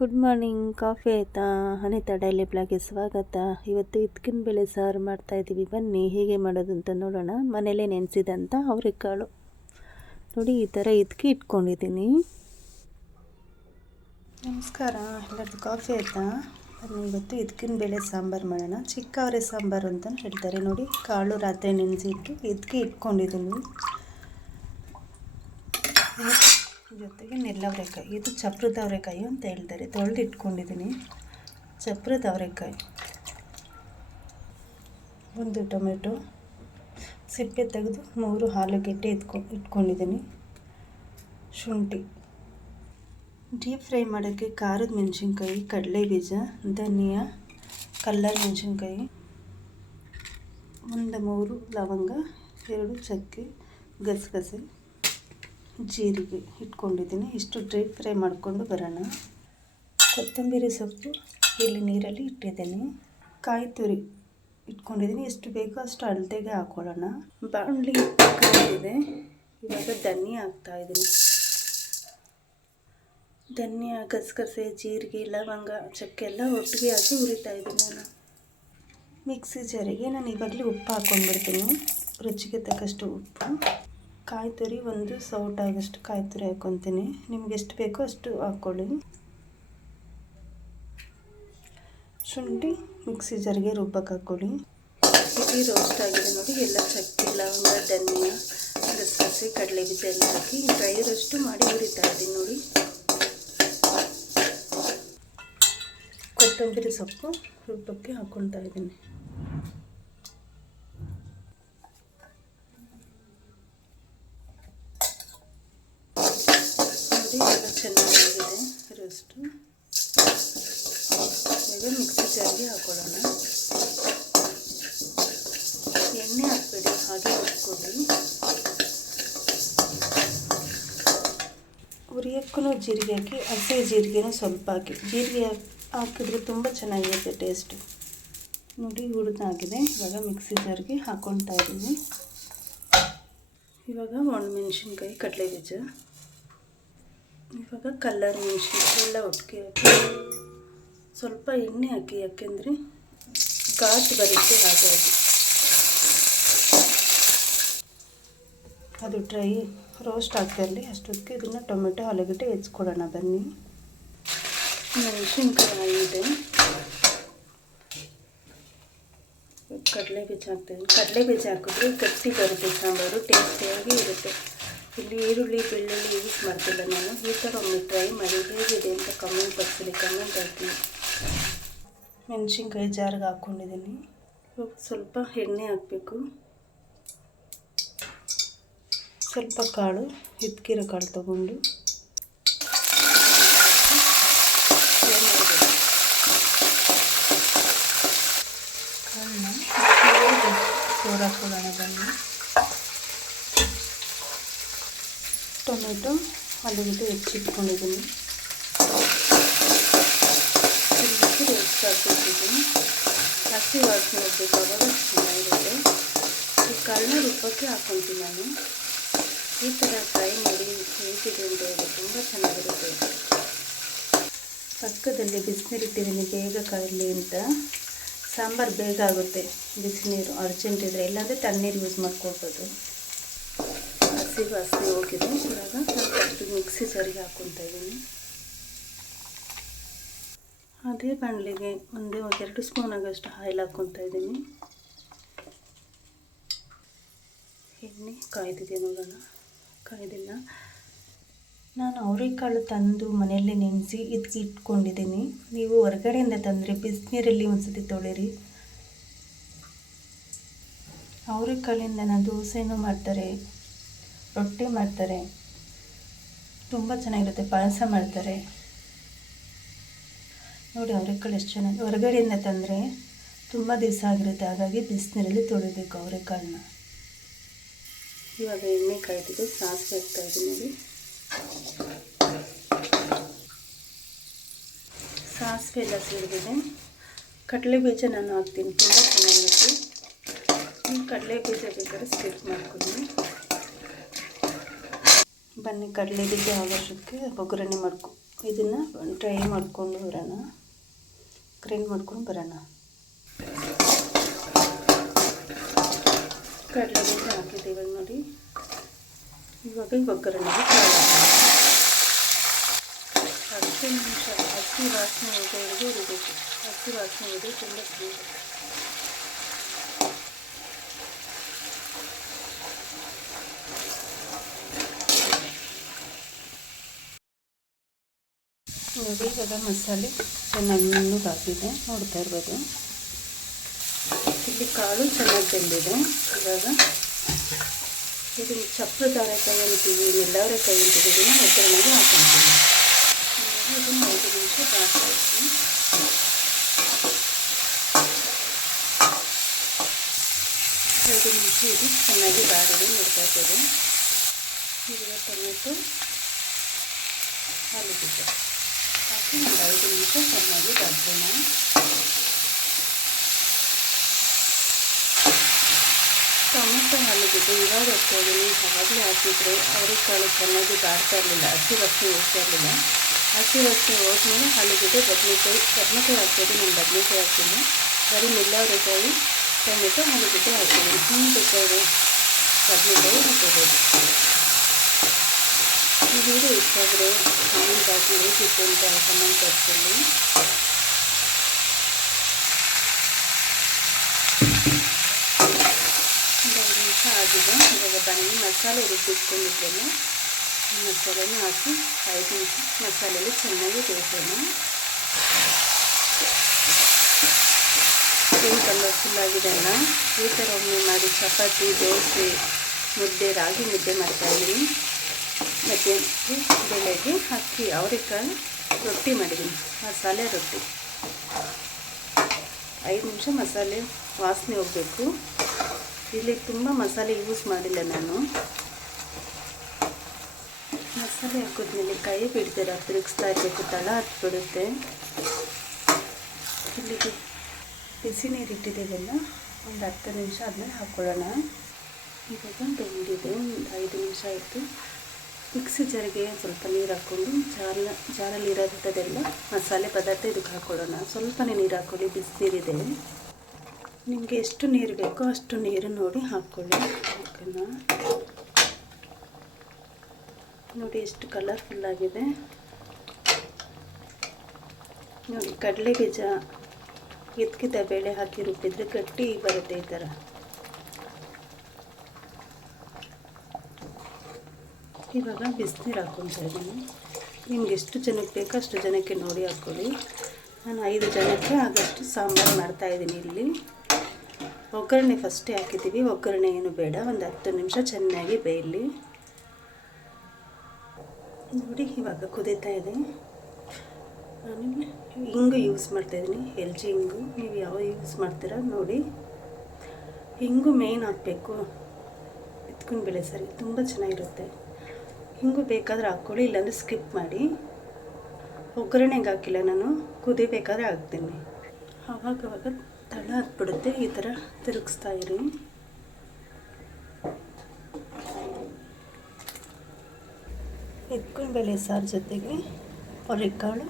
Good morning coffee ಆಯಿತಾ? Anita daily ಬ್ಲಾಗ್ಗೆ ಸ್ವಾಗತ. ಇವತ್ತು ಇದ್ಕಿನ ಬೆಳೆ ಸಾರು ಮಾಡ್ತಾಯಿದ್ದೀವಿ ಬನ್ನಿ, ಹೇಗೆ ಮಾಡೋದು ಅಂತ ನೋಡೋಣ. ಮನೇಲೇ ನೆನೆಸಿದಂಥ ಅವರೆಕಾಳು ನೋಡಿ, ಈ ಥರ ಇದಕ್ಕೆ ಇಟ್ಕೊಂಡಿದ್ದೀನಿ. ನಮಸ್ಕಾರ ಎಲ್ಲರದ್ದು ಕಾಫಿ ಆಯಿತಾ? ಬನ್ನಿ, ಇವತ್ತು ಇದಕ್ಕಿನ ಬೇಳೆ ಸಾಂಬಾರು ಮಾಡೋಣ. ಚಿಕ್ಕ ಅವರೆ ಸಾಂಬಾರು ಅಂತ ಹೇಳ್ತಾರೆ. ನೋಡಿ, ಕಾಳು ರಾತ್ರಿ ನೆನೆಸಿಟ್ಟು ಇದಕ್ಕೆ ಇಟ್ಕೊಂಡಿದ್ದೀನಿ. ಜೊತೆಗೆ ನೆಲ್ಲವರೆಕಾಯಿ ಇದು ಚಪ್ರದ ಅವರೆಕಾಯಿ ಅಂತ ಹೇಳ್ತಾರೆ. ತೊಳೆದು ಇಟ್ಕೊಂಡಿದ್ದೀನಿ ಚಪ್ರದ ಅವರೆಕಾಯಿ. ಒಂದು ಟೊಮೆಟೊ. ಸಿಪ್ಪೆ ತೆಗೆದು ಮೂರು ಆಲೂಗೆಡ್ಡೆ ಇಟ್ಕೊ ಇಟ್ಕೊಂಡಿದ್ದೀನಿ ಶುಂಠಿ. ಡೀಪ್ ಫ್ರೈ ಮಾಡೋಕ್ಕೆ ಖಾರದ ಮೆಣಸಿನ್ಕಾಯಿ, ಕಡಲೆ ಬೀಜ, ಧನಿಯಾ, ಕಲ್ಲರ್ ಮೆಣಸಿನ್ಕಾಯಿ, ಒಂದು ಮೂರು ಲವಂಗ, ಎರಡು ಚಕ್ಕೆ ಗಸಗಸೆ. ಜೀರಿಗೆ ಇಟ್ಕೊಂಡಿದ್ದೀನಿ. ಇಷ್ಟು ಡ್ರೈ ಫ್ರೈ ಮಾಡಿಕೊಂಡು ಬರೋಣ. ಕೊತ್ತಂಬರಿ ಸೊಪ್ಪು, ಇಲ್ಲಿ ನೀರಲ್ಲಿ ಇಟ್ಟಿದ್ದೀನಿ. ಕಾಯಿ ತುರಿ ಇಟ್ಕೊಂಡಿದ್ದೀನಿ. ಎಷ್ಟು ಬೇಕೋ ಅಷ್ಟು ಅಳತೆಗೆ ಹಾಕ್ಕೊಳ್ಳೋಣ ಬಾಣಲಿ ಇದೆ ಇವಾಗ ಧನಿಯ ಹಾಕ್ತಾ ಇದ್ದೀನಿ. ಧನಿಯಾ ಗಸಗಸೆ, ಜೀರಿಗೆ, ಲವಂಗ ಚಕ್ಕೆ ಎಲ್ಲ ಒಟ್ಟಿಗೆ ಹಾಕಿ ಹುರಿತಾ ಇದ್ದೀನಿ ನಾನು. ಮಿಕ್ಸಿ ಜರಿಗೆ ನಾನು ಇವಾಗಲೇ ಉಪ್ಪು ಹಾಕ್ಕೊಂಡ್ಬಿಡ್ತೀನಿ. ರುಚಿಗೆ ತಕ್ಕಷ್ಟು ಉಪ್ಪು. ಕಾಯಿ ತುರಿ ಒಂದು ಸೌಟ್ ಆಗೋಷ್ಟು ಕಾಯಿ ತುರಿ ಹಾಕ್ಕೊತೀನಿ ನಿಮ್ಗೆ ಎಷ್ಟು ಬೇಕೋ ಅಷ್ಟು ಹಾಕ್ಕೊಳ್ಳಿ ಶುಂಠಿ ಮಿಕ್ಸಿ ಜರ್ಗೆ ರುಬ್ಬಕ್ಕೆ ಹಾಕ್ಕೊಳ್ಳಿ ಈ ರೋಸ್ಟ್ ಆಗಿದೆ ನೋಡಿ, ಎಲ್ಲ ಚಕ್ಕೆ, ಲವಂಗ, ಧನಿಯಾ ಗಸಗಸೆ ಕಡಲೆ ಬೀಜ ಎಲ್ಲ ಹಾಕಿ ಡ್ರೈ ರೋಸ್ಟು ಮಾಡಿ ಹುರಿತಾ ಇದ್ದೀನಿ ನೋಡಿ. ಕೊತ್ತಂಬರಿ ಸೊಪ್ಪು ರುಬ್ಬಕ್ಕೆ ಹಾಕ್ಕೊಳ್ತಾ ಇದ್ದೀನಿ ಎಲ್ಲ ಚೆನ್ನಾಗಿದೆ ರೋಸ್ಟು ಈಗ ಮಿಕ್ಸಿ ಜಾರಿಗೆ ಹಾಕೊಳ್ಳೋಣ. ಎಣ್ಣೆ ಹಾಕ್ಬೇಡಿ, ಹಾಗೆ ಹುರ್ಕೊಳ್ಳಿ ಹುರಿಯೋಕ್ಕೂ ಜೀರಿಗೆ ಹಾಕಿ, ಹಸಿ ಜೀರಿಗೆನೂ ಸ್ವಲ್ಪ ಹಾಕಿ. ಜೀರಿಗೆ ಹಾಕಿದ್ರೆ ತುಂಬ ಚೆನ್ನಾಗಿರುತ್ತೆ ಟೇಸ್ಟು. ನೋಡಿ ಹುರಿದಾಗಿದೆ ಇವಾಗ ಮಿಕ್ಸಿ ಜಾರಿಗೆ ಹಾಕ್ಕೊಳ್ತಾ ಇದ್ದೀನಿ. ಇವಾಗ ಒಣಮೆಣ್ಸಿನ್ಕಾಯಿ ಕಡಲೆ ಬೀಜ ಇವಾಗ ಕಲ್ಲರ್ ಮೆಣಸಿನ್ಕಾಯಿ ಎಲ್ಲ ಒಟ್ಟಿಗೆ ಹಾಕಿ. ಸ್ವಲ್ಪ ಎಣ್ಣೆ ಹಾಕಿ, ಯಾಕೆಂದರೆ ಘಾಟ್ ಬರುತ್ತೆ ಹಾಗಾಗಿ. ಅದು ಡ್ರೈ ರೋಸ್ಟ್ ಆಗ್ತಾಯಿರಲಿ. ಅಷ್ಟೊತ್ತಿಗೆ ಇದನ್ನು ಟೊಮೆಟೊ, ಆಲೂಗಡ್ಡೆ ಹೆಚ್ಕೊಡೋಣ ಬನ್ನಿ. ಮೆಣಸಿನ್ಕಾಯಿ ಇದೆ. ಕಡಲೆ ಬೀಜ ಹಾಕ್ತಾಯಿದ್ದೀನಿ ಕಡಲೆ ಬೀಜ ಹಾಕಿದ್ರೆ ಗಟ್ಟಿ ಬರುತ್ತೆ ಸಾಂಬಾರು ಟೇಸ್ಟಿಯಾಗಿ ಇರುತ್ತೆ. ಇಲ್ಲಿ ಈರುಳ್ಳಿ, ಬೆಳ್ಳುಳ್ಳಿ ಯೂಸ್ ಮಾಡ್ತಿಲ್ಲ ನಾನು. ಈ ಥರ ಒಮ್ಮೆ ಟ್ರೈ ಮಾಡಿ ಹೇಗಿದೆ ಅಂತ ಕಮೆಂಟ್ ಬಾಕ್ಸಲ್ಲಿ ಕಮೆಂಟ್ ಹಾಕಿ. ಮೆಣಸಿನ್ಕಾಯಿ ಜಾರಿಗೆ ಹಾಕ್ಕೊಂಡಿದ್ದೀನಿ ಸ್ವಲ್ಪ ಎಣ್ಣೆ ಹಾಕಬೇಕು ಸ್ವಲ್ಪ ಕಾಳು ಹಿತ್ಕಿರೋ ಕಾಳು ತಗೊಂಡು ಕಾಳನ್ನ ಸೋರಾಕೊಳ್ಳೋಣ ಬನ್ನಿ ಟೊಮೆಟೊ ಆಲೂಗಡ್ಡೆ ಹೆಚ್ಚಿಟ್ಕೊಂಡಿದ್ದೀನಿ ಹೆಚ್ಚಿ ಜಾಸ್ತಿ ವಾಸನೆ ಹೋಗ್ಬೇಕು ಅವಾಗ ಚೆನ್ನಾಗಿರುತ್ತೆ ಈ ಕಾರಣ ರುಬ್ಬಕ್ಕೆ ಹಾಕ್ಕೊತೀನಿ ನಾನು. ಈ ಥರ ಫ್ರೈ ಮಾಡಿ ಅಂತ ಹೇಳಿ ತುಂಬ ಚೆನ್ನಾಗಿರುತ್ತೆ. ಪಕ್ಕದಲ್ಲಿ ಬಿಸಿನೀರಿಟ್ಟಿದ್ದೀನಿ ಬೇಗ ಕಾಯಲಿ ಅಂತ. ಸಾಂಬಾರು ಬೇಗ ಆಗುತ್ತೆ, ಬಿಸಿನೀರು, ಅರ್ಜೆಂಟ್ ಇದ್ದರೆ ಇಲ್ಲಾಂದರೆ ತಣ್ಣೀರು ಯೂಸ್ ಮಾಡ್ಕೊಳ್ಬೋದು. ಹಸಿ ವಾಸನೆ ಹೋಗಿದೆ. ಇವಾಗ ಮಿಕ್ಸಿ ಸರಿಗೆ ಹಾಕ್ಕೊತಾ ಇದ್ದೀನಿ. ಅದೇ ಬಾಣಲಿಗೆ ಒಂದು ಎರಡು ಸ್ಪೂನ್ ಆಗೋಷ್ಟು ಆಯಿಲ್ ಇದ್ದೀನಿ. ಎಣ್ಣೆ ಕಾಯ್ದಿದೆ ನೋಡೋಣ. ಕಾಯ್ದಿಲ್ಲ. ನಾನು ಅವರೆಕಾಳು ತಂದು ಮನೆಯಲ್ಲೇ ನೆನೆಸಿ ಇದಕ್ಕೆ ಇಟ್ಕೊಂಡಿದ್ದೀನಿ. ನೀವು ಹೊರಗಡೆಯಿಂದ ತಂದರೆ ಬಿಸಿನೀರಲ್ಲಿ ಒಂದು ಸತಿ ತೊಳೆರಿ ಅವರೆಕಾಳಿಂದ ನಾನು ದೋಸೆನೂ ಮಾಡ್ತಾರೆ, ರೊಟ್ಟಿ ಮಾಡ್ತಾರೆ. ತುಂಬ ಚೆನ್ನಾಗಿರುತ್ತೆ, ಪಾಯಸ ಮಾಡ್ತಾರೆ. ನೋಡಿ ಅವರೆಕಾಳು ಎಷ್ಟು ಚೆನ್ನಾಗಿ ಹೊರಗಡೆಯಿಂದ ತಂದರೆ ತುಂಬ ದಿವಸ ಆಗಿರುತ್ತೆ. ಹಾಗಾಗಿ ಬಿಸಿನೀರಲ್ಲಿ ತೊಳಿಬೇಕು ಅವರೆಕಾಳನ್ನ ಇವಾಗ ಎಣ್ಣೆ ಕಾಯ್ತಿದ್ದು ಸಾಸಿವೆ ಹಾಕ್ತಾ ಇದ್ದೀನಿ ನೋಡಿ. ಸಾಸಿವೆ ಎಲ್ಲ ಕಡಲೆ ಬೀಜ ನಾನು ಹಾಕ್ತೀನಿ. ತುಂಬ ಚೆನ್ನಾಗಿತ್ತು ನೀವು ಕಡಲೆ ಬೀಜ ಬೇಕಾದ್ರೆ ಸ್ಕಿಪ್ ಮಾಡ್ಕೊಂಡು. ಬನ್ನಿ ಕಡಲೆ ಬೀಜ ಆಗೋಷ್ಟಕ್ಕೆ ಒಗ್ಗರಣೆ ಮಾಡ್ಕೊ ಇದನ್ನು ಡ್ರೈ ಮಾಡ್ಕೊಂಡು ಬರೋಣ. ಗ್ರೈಂಡ್ ಮಾಡ್ಕೊಂಡು ಬರೋಣ. ಕಡಲೆ ಬೀಜ ಹಾಕಿದ್ದೆ, ಇವಾಗ ನೋಡಿ. ಇವಾಗ ಒಗ್ಗರಣೆಗೆ ಹತ್ತು ನಿಮಿಷ ಹಸಿ ವಾಸನೆ ಹೋಗೋವರೆಗೂ ಇರಬೇಕು. ಹಸಿ ವಾಸನೆ ಇದೆ ತುಂಬ ನೋಡಿ, ಇವಾಗ ಮಸಾಲೆ ಚೆನ್ನಾಗಿ ನುಣ್ಣಗಾಗಿದೆ ನೋಡ್ತಾ ಇರ್ಬೋದು. ಇಲ್ಲಿ ಕಾಳು ಚೆನ್ನಾಗಿ ಬೆಂದಿದೆ. ಇವಾಗ ಇದು ಚಪ್ರ ದಾರೆಕಾಯಿ ಅಂತೀವಿ ನೆಲ್ಲವರೆಕಾಯಿ ಅಂತೀವಿ. ಇದನ್ನು ಒಗ್ಗರಣೆಗೆ ಹಾಕೊಳ್ತೀವಿ ಇದನ್ನು ಐದು ನಿಮಿಷ ಬಾಡ್ಬೇಕು ಐದು ನಿಮಿಷ ಇದು ಚೆನ್ನಾಗಿ ಬಾಡಿದೆ ನೋಡ್ತಾ ಇರ್ತದೆ ಈಗ ಟೊಮೆಟೊ, ಆಲೂಗಡ್ಡೆ. ಹಾಕಿ ಒಂದು ಐದು ನಿಮಿಷ ಚೆನ್ನಾಗಿ ಬಾಡ್ಸೋಣ ಟೊಮೆಟೊ ಆಲೂಗಡ್ಡೆ ಇವಾಗ ಹಾಕ್ತಾಯಿದ್ದೀನಿ ಆವಾಗಲೇ ಹಾಕಿದ್ರೆ ಅವರೆಕಾಳು ಚೆನ್ನಾಗಿ ಬಾಡ್ತಾ ಇರಲಿಲ್ಲ ಹಸಿ ಬಸ್ಸಿ ಹೋಗ್ತಾ ಇರಲಿಲ್ಲ ಹಸಿ ಬಸ್ಸಿ ಹೋದ್ಮೇಲೆ ಆಲೂಗಡ್ಡೆ ಬದನೆಕಾಯಿ ಬದನೆಕಾಯಿ ಹಾಕ್ಬೋದು ನಾನು ಬದನೆಕಾಯಿ ಹಾಕಿಲ್ಲ ಬರೀ ಮೆಲ್ಲವರೆಕಾಯಿ ಟೊಮೆಟೊ ಆಲೂಗಡ್ಡೆ ಹಾಕಿದ್ದೀನಿ ಹಿಂಗೆ ಬೇಕಾದ್ರೆ ಬದನೆಕಾಯಿ ಹಾಕೋಬೋದು ಈ ವಿಡಿಯೋ ಇಷ್ಟ ಆದರೆ ಕಮೆಂಟ್ ಹಾಕಿ ಹೇಗಿತ್ತು ಅಂತ ಕಮೆಂಟ್ ಬಾಕ್ಸಲ್ಲಿ ಒಂದು ಐದು ನಿಮಿಷ ಆಗಿದೆ ಇವಾಗ ಬನ್ನಿ ಮಸಾಲೆ ರುಬ್ಬಿಟ್ಕೊಂಡಿದ್ದೆಲ್ಲ ಈ ಮಸಾಲೆನ ಹಾಕಿ ಐದು ನಿಮಿಷ ಮಸಾಲೆಯಲ್ಲಿ ಚೆನ್ನಾಗಿ ಬೇಯಿಸೋಣ ಏನು ಕಲರ್ಫುಲ್ ಆಗಿದೆ ಅಲ್ಲ ಈ ಥರ ಒಮ್ಮೆ ಮಾಡಿ ಚಪಾತಿ ದೋಸೆ ಮುದ್ದೆ ರಾಗಿ ಮುದ್ದೆ ಮಾಡ್ತಾಯಿದ್ದೀನಿ ಮತ್ತು ಬೆಳಗ್ಗೆ ಅಕ್ಕಿ ಅವರೆಕಾಳು ರೊಟ್ಟಿ ಮಾಡಿದ್ದೀನಿ. ಮಸಾಲೆ ರೊಟ್ಟಿ. ಐದು ನಿಮಿಷ ಮಸಾಲೆ ವಾಸನೆ ಹೋಗಬೇಕು. ಇಲ್ಲಿ ತುಂಬ ಮಸಾಲೆ ಯೂಸ್ ಮಾಡಿಲ್ಲ ನಾನು. ಮಸಾಲೆ ಹಾಕಿದ್ಮೇಲೆ ಕೈ ಬಿಡ್ತೀರ ತಿರುಗಿಸ್ತಾ ಇರಬೇಕು ತಳ ಹತ್ಬಿಡುತ್ತೆ ಇಲ್ಲಿಗೆ ಬಿಸಿ ನೀರು ಇಟ್ಟಿದ್ದೀವಲ್ಲ, ಒಂದು ಹತ್ತು ನಿಮಿಷ ಆದಮೇಲೆ ಹಾಕ್ಕೊಳ್ಳೋಣ ಇವಾಗ ಬೆಂದಿದೆ, ಒಂದು ಐದು ನಿಮಿಷ ಆಯಿತು. ಮಿಕ್ಸಿ ಜಾರಿಗೆ ಸ್ವಲ್ಪ ನೀರು ಹಾಕ್ಕೊಂಡು ಜಾಲ ಜಾರಲ್ಲಿ ಇರೋಂಥದ್ದೆಲ್ಲ ಮಸಾಲೆ ಪದಾರ್ಥ ಇದಕ್ಕೆ ಹಾಕ್ಕೊಡೋಣ ಸ್ವಲ್ಪನೇ ನೀರು ಹಾಕ್ಕೊಳ್ಳಿ, ಬಿಸಿನೀರಿದೆ. ನಿಮಗೆ ಎಷ್ಟು ನೀರು ಬೇಕೋ ಅಷ್ಟು ನೀರು ನೋಡಿ ಹಾಕ್ಕೊಳ್ಳಿ. ಓಕೆನಾ? ನೋಡಿ ಎಷ್ಟು ಕಲರ್ಫುಲ್ ಆಗಿದೆ. ನೋಡಿ, ಕಡಲೆ ಬೀಜ ಎತ್ಕಿದ ಬೇಳೆ ಹಾಕಿ ರುಬ್ಬಿದ್ರೆ ಗಟ್ಟಿ ಬರುತ್ತೆ ಈ ಥರ. ಇವಾಗ ಬಿಸಿನೀರು ಹಾಕ್ಕೊತಾ ಇದ್ದೀನಿ. ನಿಮ್ಗೆ ಎಷ್ಟು ಜನಕ್ಕೆ ಬೇಕೋ ಅಷ್ಟು ಜನಕ್ಕೆ ನೋಡಿ ಹಾಕ್ಕೊಳ್ಳಿ. ನಾನು ಐದು ಜನಕ್ಕೆ ಆದಷ್ಟು ಸಾಂಬಾರು ಮಾಡ್ತಾಯಿದ್ದೀನಿ ಇಲ್ಲಿ. ಒಗ್ಗರಣೆ ಫಸ್ಟೇ ಹಾಕಿದ್ದೀವಿ. ಒಗ್ಗರಣೆ ಏನು ಬೇಡ. ಒಂದು ಹತ್ತು ನಿಮಿಷ ಚೆನ್ನಾಗಿ ಬೇಯಲಿ. ನೋಡಿ, ಇವಾಗ ಕುದೀತಾ ಇದೆ. ನಾನು ಹಿಂಗು ಯೂಸ್ ಮಾಡ್ತಾಯಿದ್ದೀನಿ ಎಲ್ ಜಿ ಹಿಂಗು. ನೀವು ಯಾವ ಯೂಸ್ ಮಾಡ್ತೀರಾ ನೋಡಿ. ಹಿಂಗು ಮೇಯ್ನ್ ಹಾಕಬೇಕು. ಎತ್ಕೊಂಡು ಬೆಳೆ ಸರಿ. ತುಂಬ ಚೆನ್ನಾಗಿರುತ್ತೆ. ಹಿಂಗು ಬೇಕಾದ್ರೆ ಹಾಕ್ಕೊಳ್ಳಿ, ಇಲ್ಲಾಂದರೆ ಸ್ಕಿಪ್ ಮಾಡಿ. ಒಗ್ಗರಣೆಗೆ ಹಾಕಿಲ್ಲ ನಾನು ಕುದಿಬೇಕಾದ್ರೆ ಹಾಕ್ತೀನಿ. ಆವಾಗವಾಗ ತಳ ಹತ್ಬಿಡುತ್ತೆ, ಈ ಥರ ತಿರುಗಿಸ್ತಾ ಇರಿ. ಎತ್ಕೊಂಡು ಬೆಳೆ ಸಾರು ಜೊತೆಗೆ ಅವರೆಕಾಳು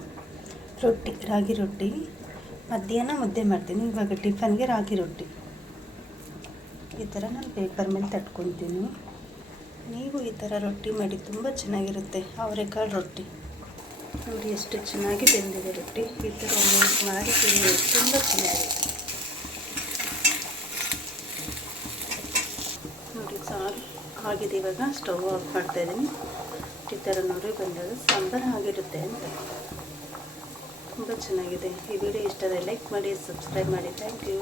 ರೊಟ್ಟಿ, ರಾಗಿ ರೊಟ್ಟಿ. ಮಧ್ಯಾಹ್ನ ಮುದ್ದೆ ಮಾಡ್ತೀನಿ, ಇವಾಗ ಟಿಫನ್ಗೆ ರಾಗಿ ರೊಟ್ಟಿ. ಈ ಥರ ನಾನು ಪೇಪರ್ ಮೇಲೆ ತಟ್ಕೊತೀನಿ. ನೀವು ಈ ಥರ ರೊಟ್ಟಿ ಮಾಡಿ ತುಂಬ ಚೆನ್ನಾಗಿರುತ್ತೆ ಅವರೆಕಾಳು ರೊಟ್ಟಿ. ನೋಡಿ ಎಷ್ಟು ಚೆನ್ನಾಗಿ ಬೆಂದಿದೆ ರೊಟ್ಟಿ. ಈ ಥರ ಮಾಡಿ ತಿನ್ನಿ ತುಂಬ ಚೆನ್ನಾಗಿರುತ್ತೆ. ನೋಡಿ ಸಾರು ಆಗಿದೆ ಇವಾಗ. ಸ್ಟವ್ ಆಫ್ ಮಾಡ್ತಾ ಇದ್ದೀನಿ. ಈ ಥರ ನೋಡಿ ಬಂದಾಗ ಸಾಂಬಾರು ಆಗಿರುತ್ತೆ ಅಂತ. ತುಂಬ ಚೆನ್ನಾಗಿದೆ. ಈ ವಿಡಿಯೋ ಇಷ್ಟ ಆದರೆ ಲೈಕ್ ಮಾಡಿ, ಸಬ್ಸ್ಕ್ರೈಬ್ ಮಾಡಿ. Thank you.